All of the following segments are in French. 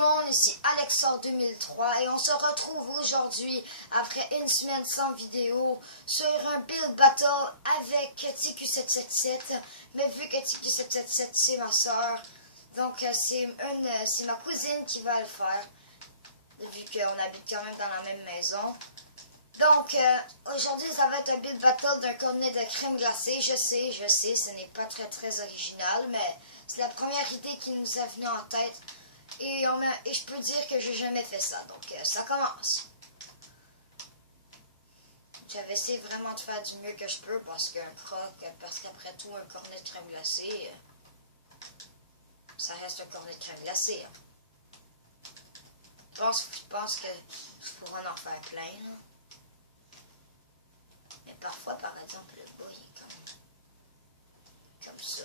monde, ici Alexor 2003 et on se retrouve aujourd'hui après une semaine sans vidéo sur un build battle avec TQ777. Mais vu que TQ777 c'est ma soeur, donc c'est ma cousine qui va le faire, vu qu'on habite quand même dans la même maison. Donc aujourd'hui ça va être un build battle d'un cornet de crème glacée. Je sais, ce n'est pas très original, mais c'est la première idée qui nous est venue en tête. Et je peux dire que j'ai jamais fait ça. Donc ça commence. J'avais essayé vraiment de faire du mieux que je peux parce qu'après tout un cornet de crème glacée, ça reste un cornet de crème glacée. Hein. Je pense que je pourrais en refaire plein. Là. Mais parfois, par exemple, le bas, il est comme ça.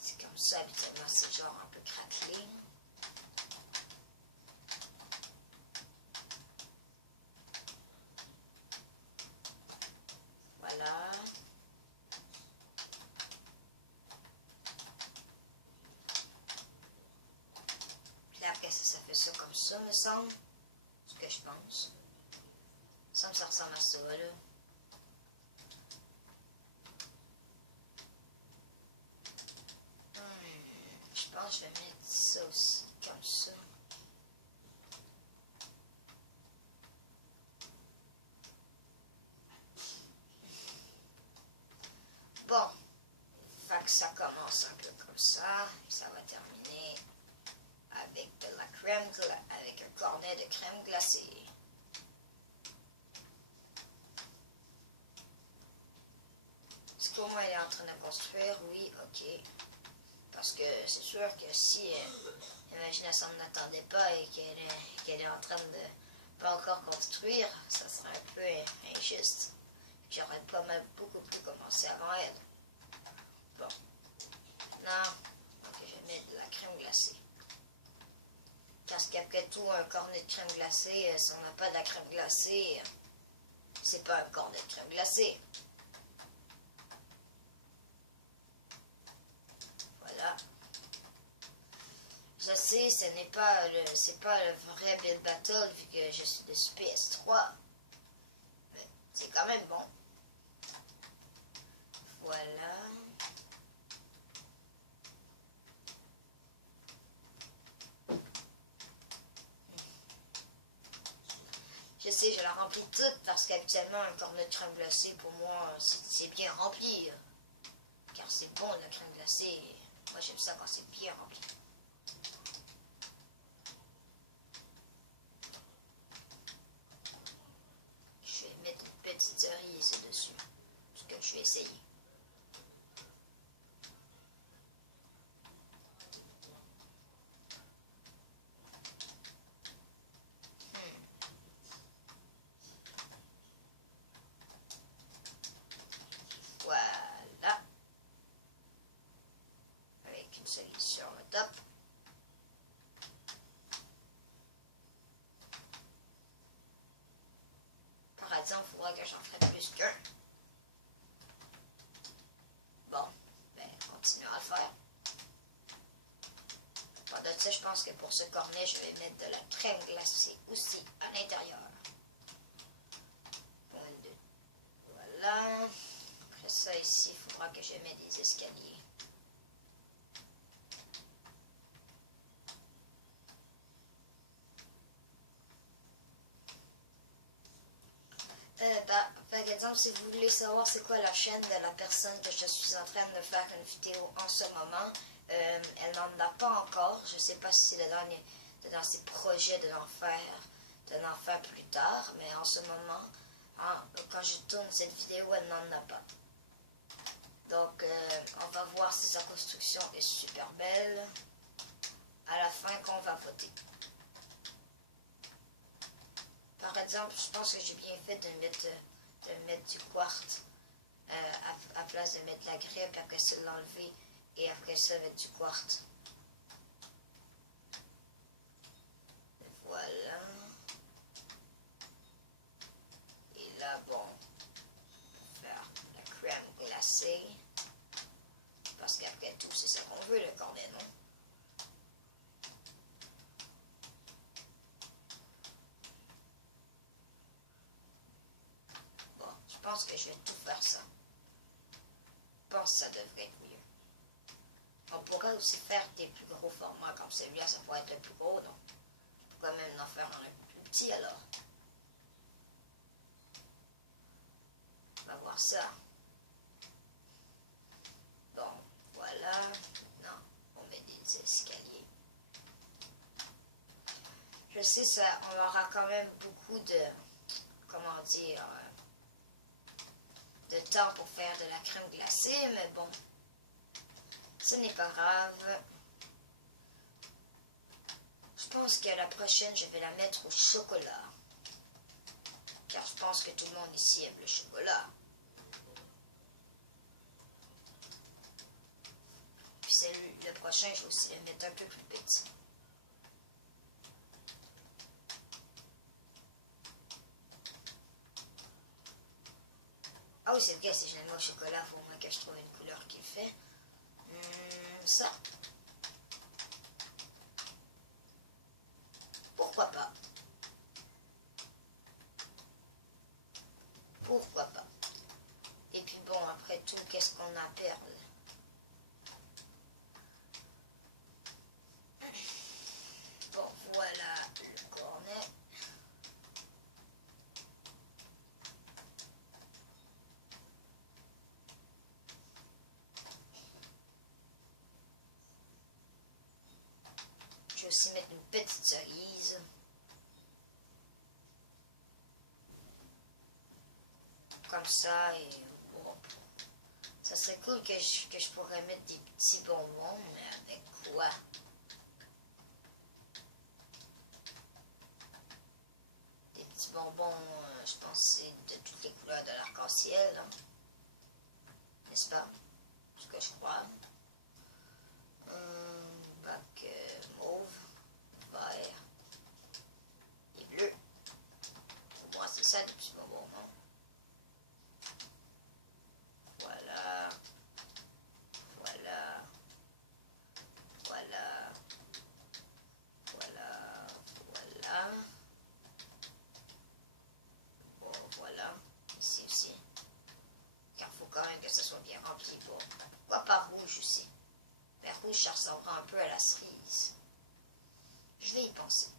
C'est comme ça, habituellement, c'est genre un peu craquelé. Voilà. Puis là, après ça fait ça comme ça, me semble. Ce que je pense. Ça ressemble à ça, là. Je pense que je vais mettre ça aussi, comme ça. Bon. Fait que ça commence un peu comme ça. Et ça va terminer avec de la crème, avec un cornet de crème glacée. Est-ce qu'au moins elle est en train de construire? Oui, ok. Parce que c'est sûr que si, imagine, elle s'en attendait pas et qu'elle est en train de pas encore construire, ça serait un peu injuste. J'aurais pas mal beaucoup plus commencé avant elle. Bon. Maintenant, je vais mettre de la crème glacée. Parce qu'après tout, un cornet de crème glacée, si on n'a pas de la crème glacée, c'est pas un cornet de crème glacée. Voilà. Je sais, c'est pas le vrai build battle vu que je suis dessus PS3. Mais c'est quand même bon. Voilà. Je sais, je la remplis toute parce qu'habituellement, un cornet de crème glacée, pour moi, c'est bien rempli. Car c'est bon, la crème glacée. Moi, j'aime ça quand c'est bien rempli. Je vais mettre une petite cerise dessus. Ce que je vais essayer. Voilà. Avec une cerise sur le top. Par exemple, il faudra que j'en ferai plus qu'un. Bon, ben, continuons à le faire. Pendant ça, je pense que pour ce cornet, je vais mettre de la crème glacée aussi à l'intérieur. Voilà. Après ça, ici, il faudra que je mette des escaliers. Par exemple, si vous voulez savoir c'est quoi la chaîne de la personne que je suis en train de faire une vidéo en ce moment, elle n'en a pas encore. Je ne sais pas si c'est dans ses projets de l'en faire plus tard, mais en ce moment, quand je tourne cette vidéo, elle n'en a pas. Donc, on va voir si sa construction est super belle à la fin qu'on va voter. Par exemple, je pense que j'ai bien fait de mettre du quartz à place de mettre la grès, puis après ça l'enlever et après ça mettre du quartz. Voilà. Et là, bon, on va faire la crème glacée. Parce qu'après tout, c'est ça qu'on veut, le cornet, non? Bon, je pense que je vais tout faire ça. Je pense que ça devrait être mieux. On pourrait aussi faire des plus gros formats comme celui-là, ça pourrait être le plus gros, non? Je pourrais même en faire un plus petit alors. On va voir ça. Bon, voilà. Non, on met des escaliers. Je sais, ça, on aura quand même beaucoup de, comment dire, de temps pour faire de la crème glacée, mais bon, ce n'est pas grave. Je pense que la prochaine, je vais la mettre au chocolat. Car je pense que tout le monde ici aime le chocolat. Puis le prochain, je vais aussi le mettre un peu plus petit. Ah oui, c'est vrai, si je l'aime au chocolat, il faut au moins que je trouve une couleur qui le fait. Ça. Pourquoi pas? Pourquoi pas? Et puis bon, après tout, qu'est-ce qu'on a à perdre? Bon, voilà le cornet. Je vais aussi mettre une petite cerise. Comme ça, et bon, ça serait cool que je pourrais mettre des petits bonbons, mais avec quoi? Des petits bonbons, je pense que c'est de toutes les couleurs de l'arc-en-ciel, hein? N'est-ce pas? Ce que je crois. Bac mauve, vert et bleu. Pour moi, c'est ça, des petits bonbons, non? Voilà, voilà, voilà, voilà, voilà. Bon, voilà, ici aussi. Car il faut quand même que ça soit bien rempli. Bon, pourquoi pas rouge aussi? Mais rouge, ça ressemblera un peu à la cerise. Je vais y penser.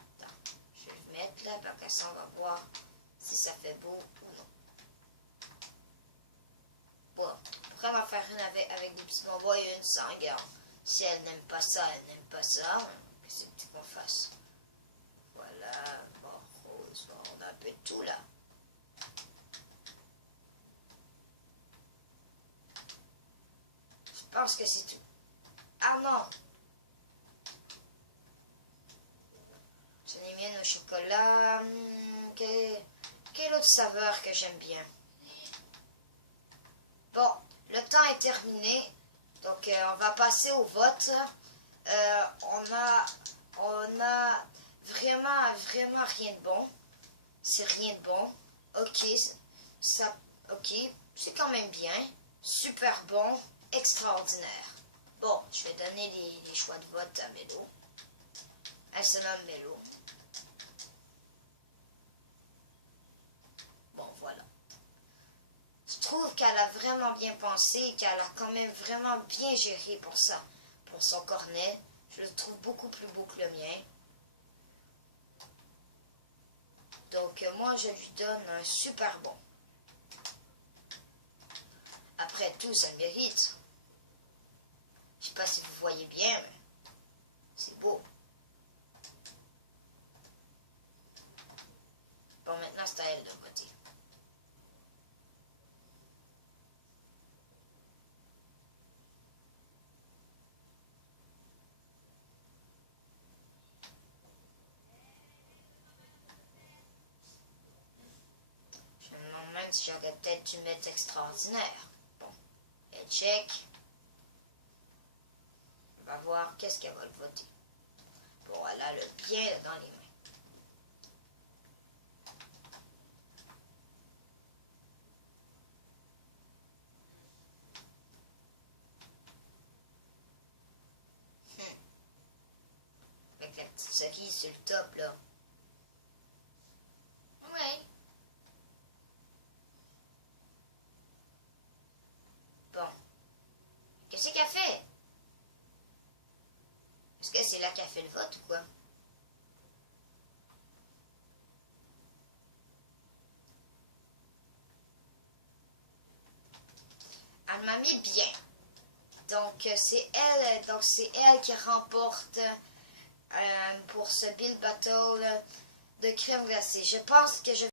Attends, je vais le mettre là, parce que ça, on va voir si ça fait beau ou non. Bon, on pourrait en faire une avec des petits bonbons et une sans, regarde. Si elle n'aime pas ça, elle n'aime pas ça. Qu'est-ce que qu'on fasse? Voilà, bon, rose, bon, on a un peu de tout là. Je pense que c'est tout. Ah non! J'en ai mis une au chocolat. Quelle autre saveur que j'aime bien? Bon, le temps est terminé. Donc, on va passer au vote. On a vraiment rien de bon. C'est rien de bon. Ok, ok, c'est quand même bien. Super bon, extraordinaire. Bon, je vais donner les choix de vote à Mélo. Elle se nomme Mélo. Bon, voilà. Je trouve qu'elle a vraiment bien pensé, qu'elle a quand même vraiment bien géré pour ça. Pour son cornet, je le trouve beaucoup plus beau que le mien. Donc moi, je lui donne un super bon. Après tout, ça mérite. Je sais pas si vous voyez bien, mais c'est beau. Bon, maintenant, c'est à elle de voter. Je me demande même si j'aurais peut-être dû mettre extraordinaire. Bon, elle check. On va voir qu'est-ce qu'elle va le voter. Bon, elle a le bien dans les mains. la petite cerise sur le top, là. Ouais. Bon. Qu'est-ce qu'elle fait? Est-ce que c'est là qu'elle fait le vote ou quoi? Elle m'a mis bien. Donc c'est elle qui remporte pour ce Build Battle de crème glacée. Je pense que je